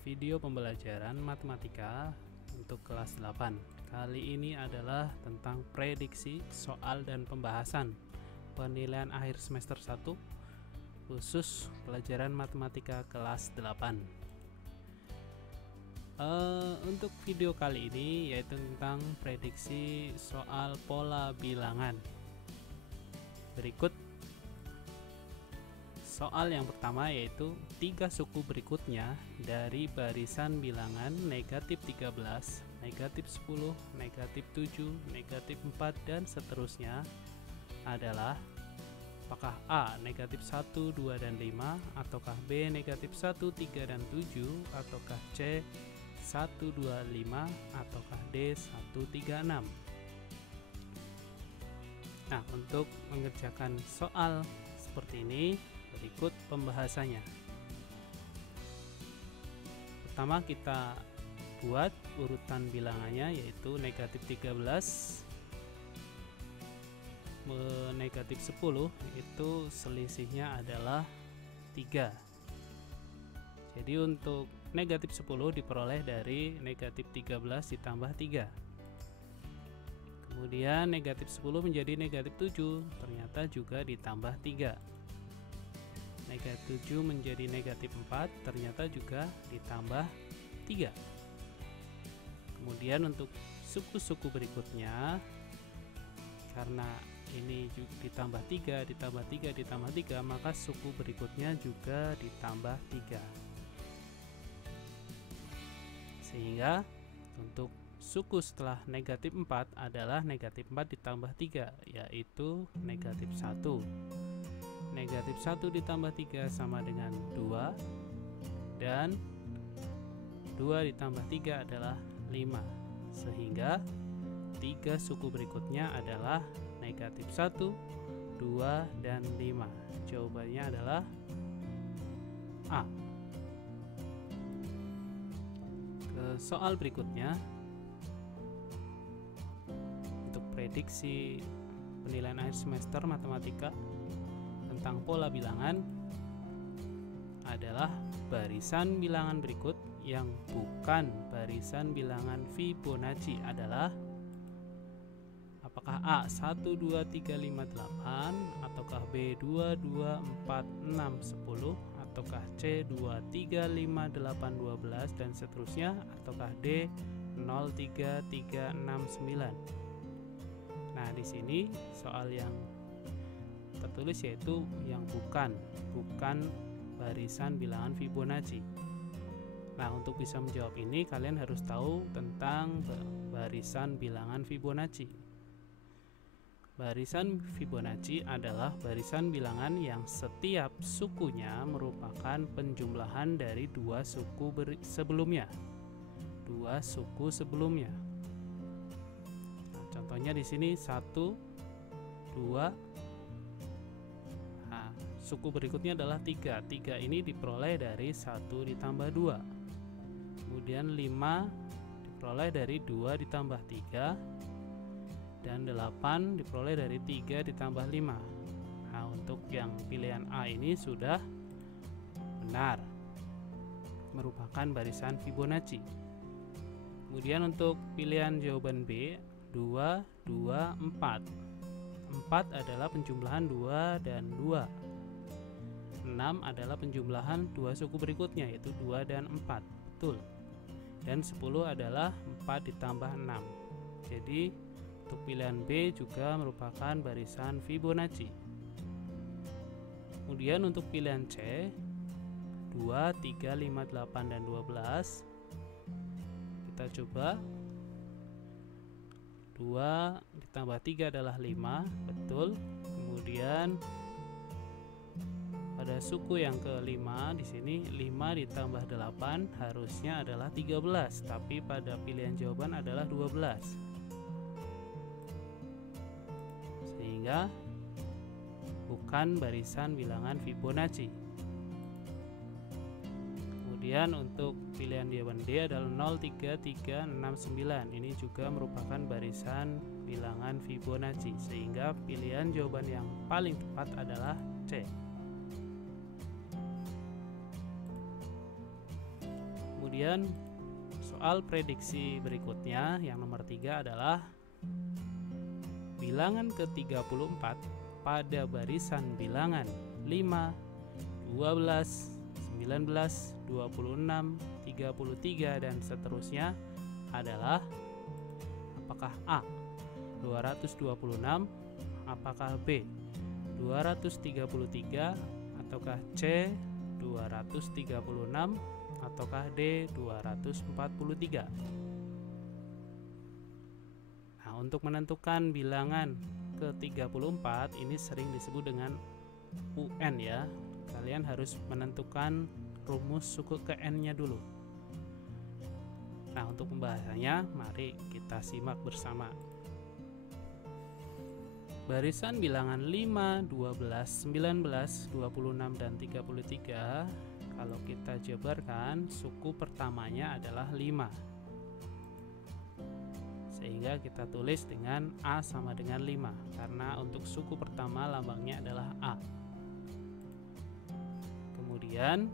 video pembelajaran matematika untuk kelas 8. Kali ini adalah tentang prediksi soal dan pembahasan penilaian akhir semester 1 khusus pelajaran matematika kelas 8. Untuk video kali ini yaitu tentang prediksi soal pola bilangan. Berikut soal yang pertama, yaitu 3 suku berikutnya dari barisan bilangan negatif 13, negatif 10, negatif 7, negatif 4, dan seterusnya adalah apakah A negatif 1, 2, dan 5, ataukah B negatif 1, 3, dan 7, ataukah C 1, 2, 5, ataukah D 1, 3, 6. Nah, untuk mengerjakan soal seperti ini, berikut pembahasannya. Pertama, kita buat urutan bilangannya, yaitu negatif 13 negatif 10 itu selisihnya adalah 3. Jadi untuk negatif 10 diperoleh dari negatif 13 ditambah 3. Kemudian negatif 10 menjadi negatif 7, ternyata juga ditambah 3. Negatif 7 menjadi negatif 4, ternyata juga ditambah 3. Kemudian untuk suku-suku berikutnya, karena ini ditambah 3, ditambah 3, ditambah 3, maka suku berikutnya juga ditambah 3. Sehingga untuk suku setelah negatif 4 adalah negatif 4 ditambah 3, yaitu negatif 1. Negatif 1 ditambah 3 sama dengan 2, dan 2 ditambah 3 adalah 5, sehingga 3 suku berikutnya adalah negatif 1, 2, dan 5. Jawabannya adalah A. Ke soal berikutnya, untuk prediksi penilaian akhir semester matematika tentang pola bilangan adalah barisan bilangan berikut yang bukan barisan bilangan Fibonacci adalah apakah A 1, 2, 3, 5, 8, ataukah B 2, 2, 4, 6, 10, ataukah C 2, 3, 5, 8, 12, dan seterusnya, ataukah D 0, 3, 3, 6, 9. Nah, di sini soal yang tertulis yaitu yang bukan barisan bilangan Fibonacci. Nah, untuk bisa menjawab ini kalian harus tahu tentang barisan bilangan Fibonacci. Barisan Fibonacci adalah barisan bilangan yang setiap sukunya merupakan penjumlahan dari dua suku sebelumnya. Nah, contohnya di sini 1, 2. Nah, suku berikutnya adalah 3. 3 ini diperoleh dari 1 ditambah 2. Kemudian 5 diperoleh dari 2 ditambah 3. Dan 8 diperoleh dari 3 ditambah 5. Nah, untuk yang pilihan A ini sudah benar, merupakan barisan Fibonacci. Kemudian untuk pilihan jawaban B, 2, 2, 4. 4 adalah penjumlahan 2 dan 2. 6 adalah penjumlahan dua suku berikutnya, yaitu 2 dan 4. Betul. Dan 10 adalah 4 ditambah 6. Jadi untuk pilihan B juga merupakan barisan Fibonacci. Kemudian untuk pilihan C, 2, 3, 5, 8, dan 12. Kita coba. 2 ditambah 3 adalah 5, betul. Kemudian pada suku yang kelima di sini 5 ditambah 8 harusnya adalah 13, tapi pada pilihan jawaban adalah 12. Sehingga bukan barisan bilangan Fibonacci. Kemudian untuk pilihan jawaban D adalah 0, 3, 3, 6, 9. Ini juga merupakan barisan bilangan Fibonacci, sehingga pilihan jawaban yang paling tepat adalah C. Kemudian soal prediksi berikutnya yang nomor 3 adalah bilangan ke-34 pada barisan bilangan 5, 12, 19, 26, 33 dan seterusnya adalah apakah A 226, apakah B 233, ataukah C 236, ataukah D 243. Nah, untuk menentukan bilangan ke-34 ini sering disebut dengan UN ya. Kalian harus menentukan rumus suku ke N-nya dulu. Nah, untuk pembahasannya mari kita simak bersama. Barisan bilangan 5, 12, 19, 26 dan 33 kalau kita jabarkan suku pertamanya adalah 5. Sehingga kita tulis dengan A sama dengan 5 karena untuk suku pertama lambangnya adalah A. Kemudian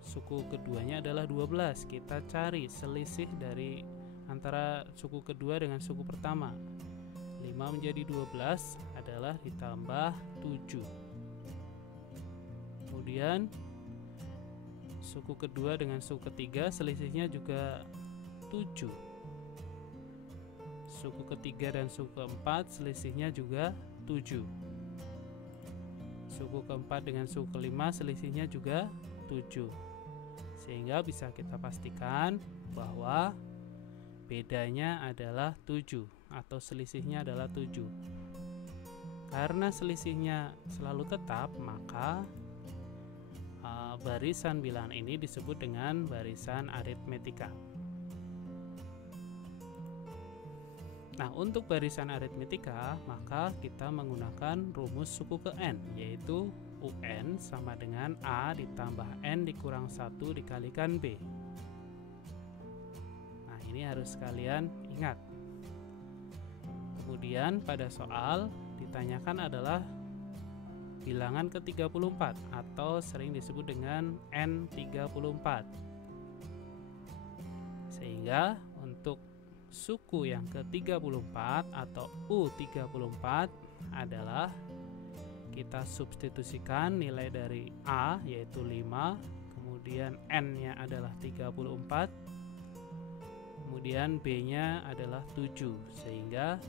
suku keduanya adalah 12. Kita cari selisih dari antara suku kedua dengan suku pertama. 5 menjadi 12 adalah ditambah 7. Kemudian suku kedua dengan suku ketiga selisihnya juga 7. Suku ketiga dan suku keempat selisihnya juga 7. Suku keempat dengan suku kelima selisihnya juga 7. Sehingga bisa kita pastikan bahwa bedanya adalah 7 atau selisihnya adalah 7. Karena selisihnya selalu tetap, maka barisan bilangan ini disebut dengan barisan aritmetika. Nah, untuk barisan aritmetika, maka kita menggunakan rumus suku ke N, yaitu UN sama dengan A ditambah N dikurang 1 dikalikan B. Nah, ini harus kalian ingat. Kemudian pada soal ditanyakan adalah bilangan ke-34 atau sering disebut dengan N34. Sehingga untuk suku yang ke-34 atau U34 adalah kita substitusikan nilai dari A yaitu 5, kemudian N-nya adalah 34, kemudian B-nya adalah 7, sehingga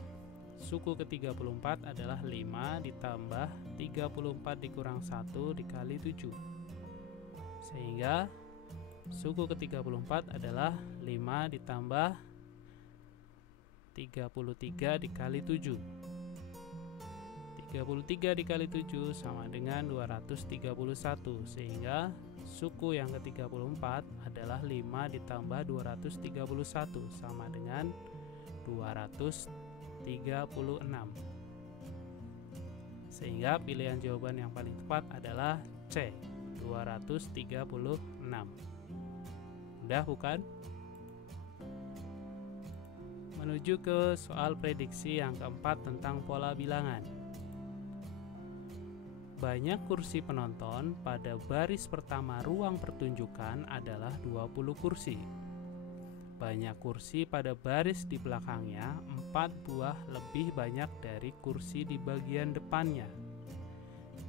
suku ke-34 adalah 5 ditambah 34 dikurang 1 dikali 7, sehingga suku ke-34 adalah 5 ditambah 33 dikali 7. 33 dikali 7 sama dengan 231, sehingga suku yang ke-34 adalah 5 ditambah 231 sama dengan 236. Sehingga pilihan jawaban yang paling tepat adalah C, 236. Mudah bukan? Menuju ke soal prediksi yang keempat tentang pola bilangan. Banyak kursi penonton pada baris pertama ruang pertunjukan adalah 20 kursi. Banyak kursi pada baris di belakangnya 4 buah lebih banyak dari kursi di bagian depannya.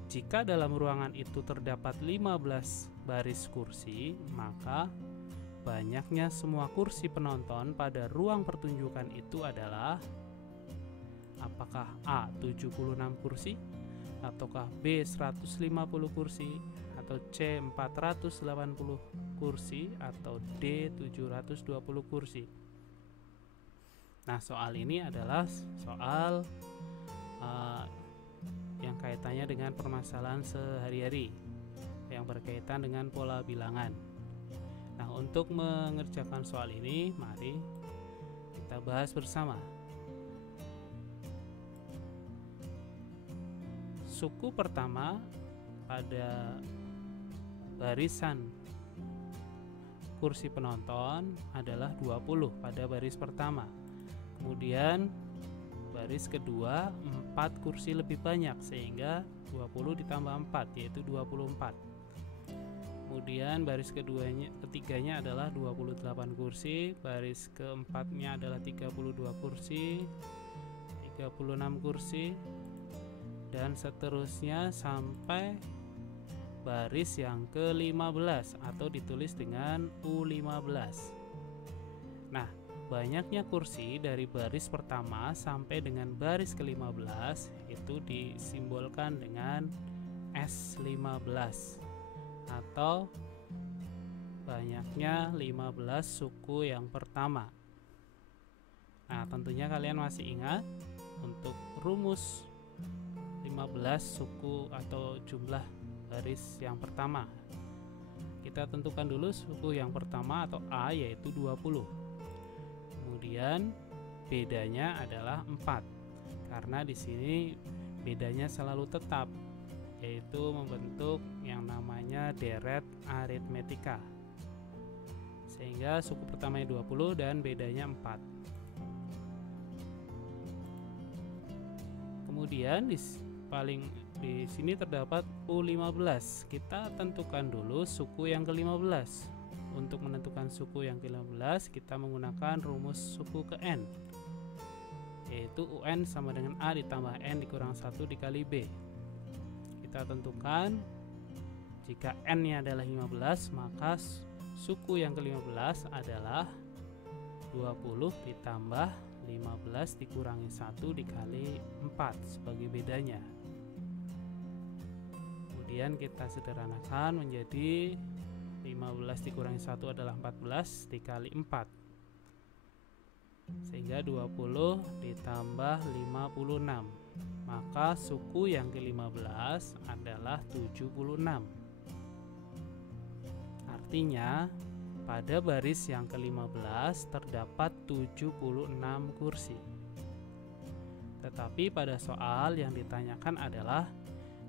Jika dalam ruangan itu terdapat 15 baris kursi, maka banyaknya semua kursi penonton pada ruang pertunjukan itu adalah apakah A 76 kursi, ataukah B 150 kursi, atau C 480 kursi, atau D 720 kursi. Nah, soal ini adalah soal yang kaitannya dengan permasalahan sehari-hari yang berkaitan dengan pola bilangan. Nah, untuk mengerjakan soal ini, mari kita bahas bersama. Suku pertama pada barisan kursi penonton adalah 20 pada baris pertama. Kemudian baris kedua 4 kursi lebih banyak, sehingga 20 ditambah 4 yaitu 24. Kemudian baris ketiganya adalah 28 kursi, baris keempatnya adalah 32 kursi, 36 kursi, dan seterusnya sampai baris yang ke-15 atau ditulis dengan U15. Nah, banyaknya kursi dari baris pertama sampai dengan baris ke-15 itu disimbolkan dengan S15 atau banyaknya 15 suku yang pertama. Nah, tentunya kalian masih ingat untuk rumus 15 suku atau jumlah baris yang pertama. Kita tentukan dulu suku yang pertama atau A, yaitu 20. Kemudian bedanya adalah 4. Karena di sini bedanya selalu tetap, yaitu membentuk yang namanya deret aritmetika. Sehingga suku pertamanya 20 dan bedanya 4. Kemudian di sini terdapat U15. Kita tentukan dulu suku yang ke-15. Untuk menentukan suku yang ke-15 kita menggunakan rumus suku ke N, yaitu UN sama dengan A ditambah N dikurang 1 dikali B. Kita tentukan jika N nya adalah 15, maka suku yang ke-15 adalah 20 ditambah 15 dikurangi 1 dikali 4 sebagai bedanya. Kemudian kita sederhanakan menjadi 15 dikurangi 1 adalah 14 dikali 4, sehingga 20 ditambah 56, maka suku yang ke-15 adalah 76. Artinya pada baris yang ke-15 terdapat 76 kursi. Tetapi pada soal yang ditanyakan adalah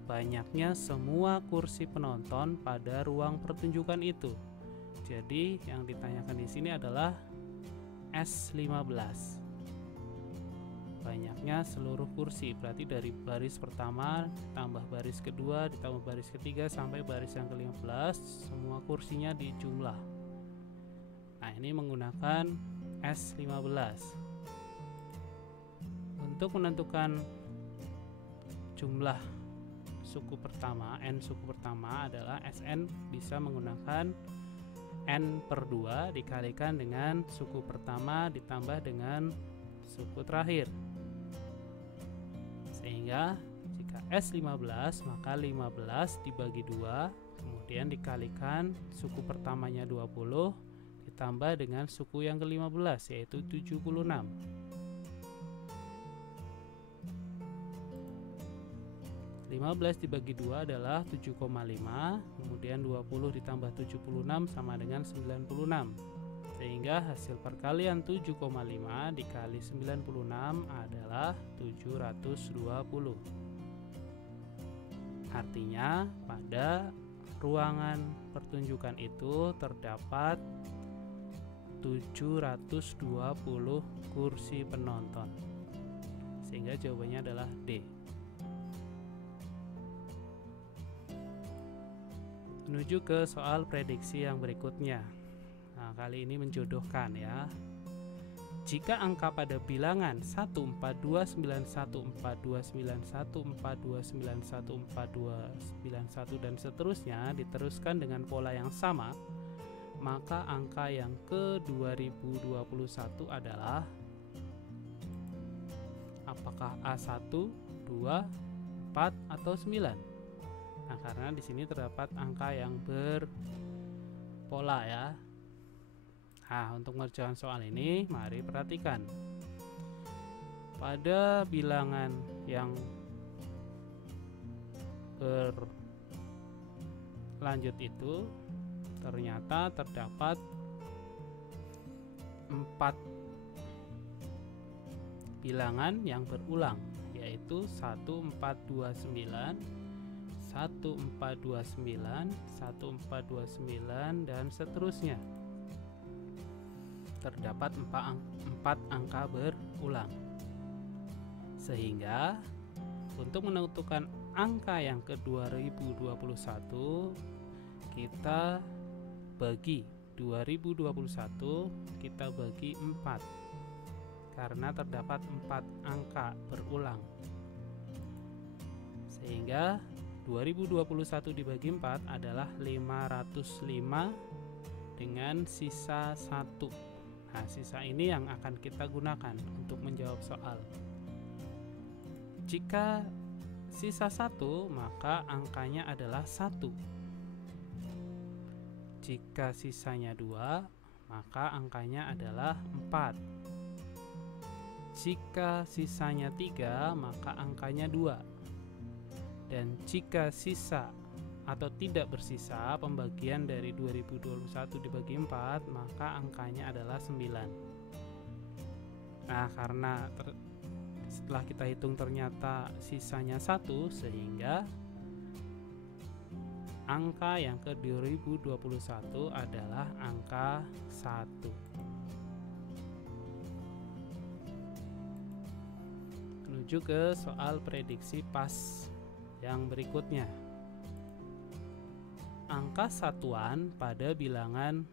banyaknya semua kursi penonton pada ruang pertunjukan itu. Jadi yang ditanyakan di sini adalah S15. Banyaknya seluruh kursi, berarti dari baris pertama tambah baris kedua ditambah baris ketiga sampai baris yang ke-15, semua kursinya dijumlah. Nah, ini menggunakan S15. Untuk menentukan jumlah suku pertama, N suku pertama adalah Sn, bisa menggunakan N per 2 dikalikan dengan suku pertama ditambah dengan suku terakhir. Sehingga jika S15 maka 15 dibagi 2, kemudian dikalikan suku pertamanya 20 ditambah dengan suku yang ke-15 yaitu 76. 15 dibagi 2 adalah 7,5, kemudian 20 ditambah 76 sama dengan 96. Sehingga hasil perkalian 7,5 dikali 96 adalah 720. Artinya pada ruangan pertunjukan itu terdapat 720 kursi penonton. Sehingga jawabannya adalah D. Menuju ke soal prediksi yang berikutnya. Nah, kali ini menjodohkan ya. Jika angka pada bilangan 14291429142914291 dan seterusnya diteruskan dengan pola yang sama, maka angka yang ke 2021 adalah apakah A1, 2, 4 atau 9? Nah, karena di sini terdapat angka yang berpola ya. Nah, untuk mengerjakan soal ini, mari perhatikan. Pada bilangan yang berlanjut itu ternyata terdapat 4 bilangan yang berulang, yaitu 1429, 1429, 1429 dan seterusnya. Terdapat 4 angka berulang. Sehingga untuk menentukan angka yang ke 2021 kita bagi 2021 kita bagi 4 karena terdapat 4 angka berulang, sehingga 2021 dibagi 4 adalah 505 dengan sisa 1. Nah, sisa ini yang akan kita gunakan untuk menjawab soal. Jika sisa 1, maka angkanya adalah 1. Jika sisanya 2, maka angkanya adalah 4. Jika sisanya 3, maka angkanya 2. Dan jika sisa atau tidak bersisa pembagian dari 2021 dibagi 4, maka angkanya adalah 9. Nah, karena setelah kita hitung ternyata sisanya 1, sehingga angka yang ke 2021 adalah angka 1. Menuju ke soal prediksi pas yang berikutnya. Angka satuan pada bilangan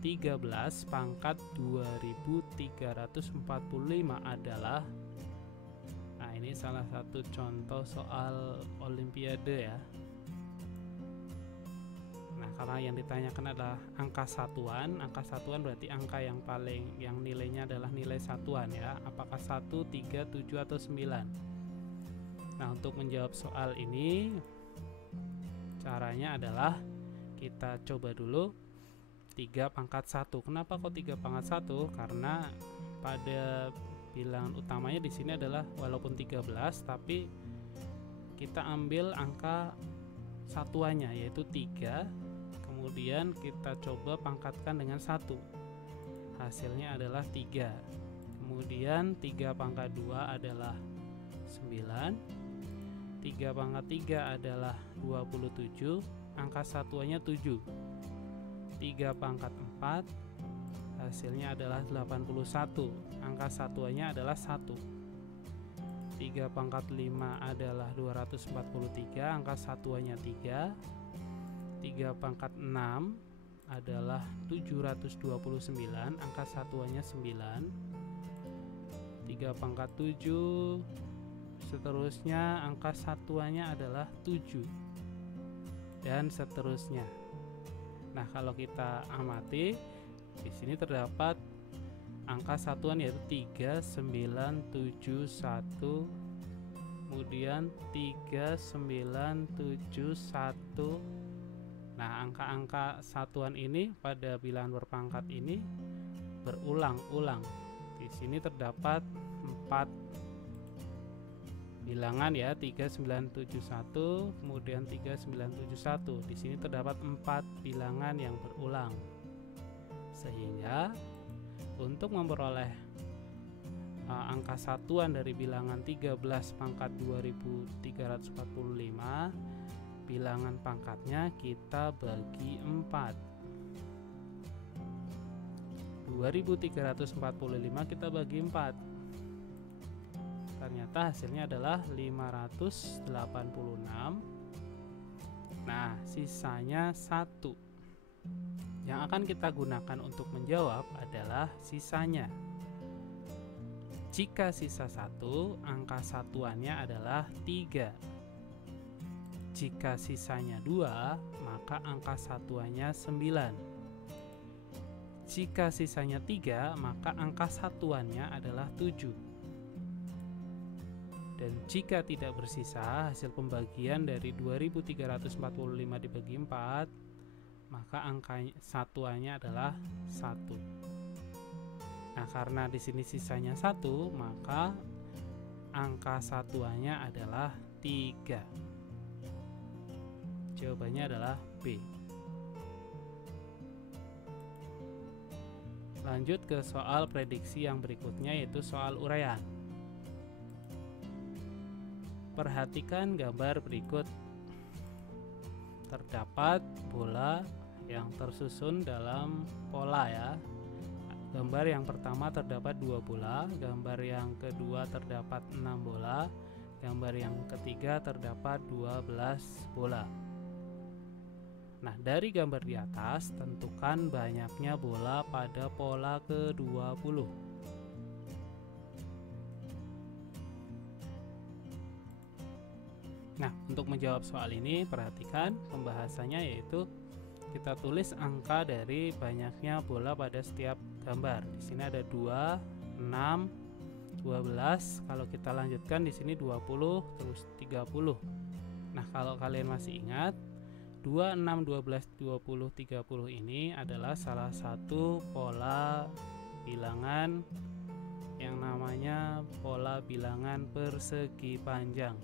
13 pangkat 2345 adalah, nah ini salah satu contoh soal olimpiade ya. Nah, karena yang ditanyakan adalah angka satuan berarti angka yang nilainya adalah nilai satuan ya. Apakah 1, 3, 7 atau 9? Nah, untuk menjawab soal ini caranya adalah kita coba dulu 3 pangkat 1. Kenapa kok 3 pangkat 1? Karena pada bilangan utamanya di sini adalah walaupun 13, tapi kita ambil angka satuannya yaitu 3. Kemudian kita coba pangkatkan dengan 1. Hasilnya adalah 3. Kemudian 3 pangkat 2 adalah 9. 3 pangkat 3 adalah 27. Angka satuannya 7. 3 pangkat 4 hasilnya adalah 81. Angka satuannya adalah 1. 3 pangkat 5 adalah 243. Angka satuannya 3. 3 pangkat 6 adalah 729, angka satuannya 9. 3 pangkat 7 seterusnya angka satuannya adalah 7, dan seterusnya. Nah, kalau kita amati di sini terdapat angka satuan yaitu 3971, kemudian 3971. Nah, angka-angka satuan ini pada bilangan berpangkat ini berulang-ulang. Di sini terdapat 4 bilangan ya, 3971, kemudian 3971. Di sini terdapat 4 bilangan yang berulang. Sehingga untuk memperoleh angka satuan dari bilangan 13 pangkat 2345, bilangan pangkatnya kita bagi 4. 2345 kita bagi 4. Ternyata hasilnya adalah 586. Nah, sisanya 1. Yang akan kita gunakan untuk menjawab adalah sisanya. Jika sisa 1, angka satuannya adalah 3. Jika sisanya 2, maka angka satuannya 9. Jika sisanya 3, maka angka satuannya adalah 7. Dan jika tidak bersisa, hasil pembagian dari 2345 dibagi 4, maka angka satuannya adalah 1. Nah, karena di sini sisanya 1, maka angka satuannya adalah 3. Jawabannya adalah B. Lanjut ke soal prediksi yang berikutnya, yaitu soal uraian. Perhatikan gambar berikut. Terdapat bola yang tersusun dalam pola ya. Gambar yang pertama terdapat 2 bola, gambar yang kedua terdapat 6 bola, gambar yang ketiga terdapat 12 bola. Nah, dari gambar di atas, tentukan banyaknya bola pada pola ke-20. Nah, untuk menjawab soal ini, perhatikan pembahasannya, yaitu kita tulis angka dari banyaknya bola pada setiap gambar. Di sini ada 2, 6, 12. Kalau kita lanjutkan di sini 20, terus 30. Nah, kalau kalian masih ingat, 2, 6, 12, 20, 30 ini adalah salah satu pola bilangan yang namanya pola bilangan persegi panjang.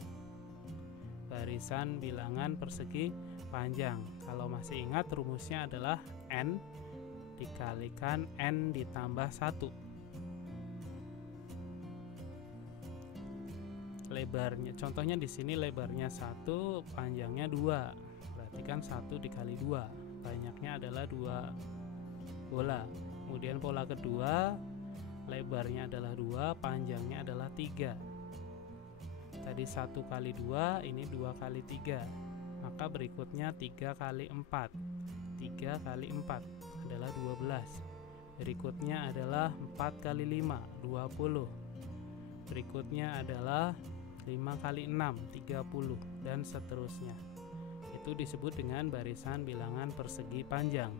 Barisan bilangan persegi panjang. Kalau masih ingat, rumusnya adalah N dikalikan N ditambah 1. Lebarnya, contohnya di sini lebarnya 1, panjangnya 2. Perhatikan 1 dikali 2, banyaknya adalah 2 bola. Kemudian pola kedua, lebarnya adalah 2, panjangnya adalah 3. Tadi 1 kali 2, ini 2 kali 3. Maka berikutnya 3 kali 4. 3 kali 4 adalah 12. Berikutnya adalah 4 kali 5, 20. Berikutnya adalah 5 kali 6, 30, dan seterusnya. Itu disebut dengan barisan bilangan persegi panjang.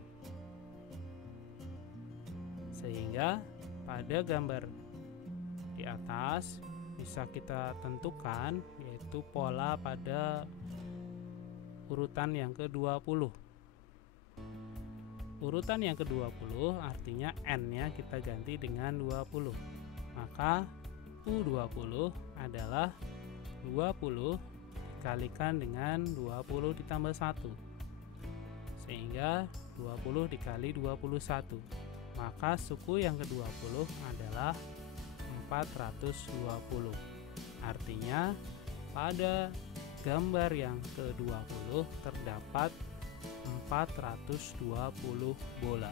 Sehingga pada gambar di atas bisa kita tentukan, yaitu pola pada urutan yang ke-20. Urutan yang ke-20 artinya N-nya kita ganti dengan 20. Maka U20 adalah 20 dikalikan dengan 20 ditambah 1, sehingga 20 dikali 21. Maka suku yang ke-20 adalah 420. Artinya pada gambar yang ke-20 terdapat 420 bola.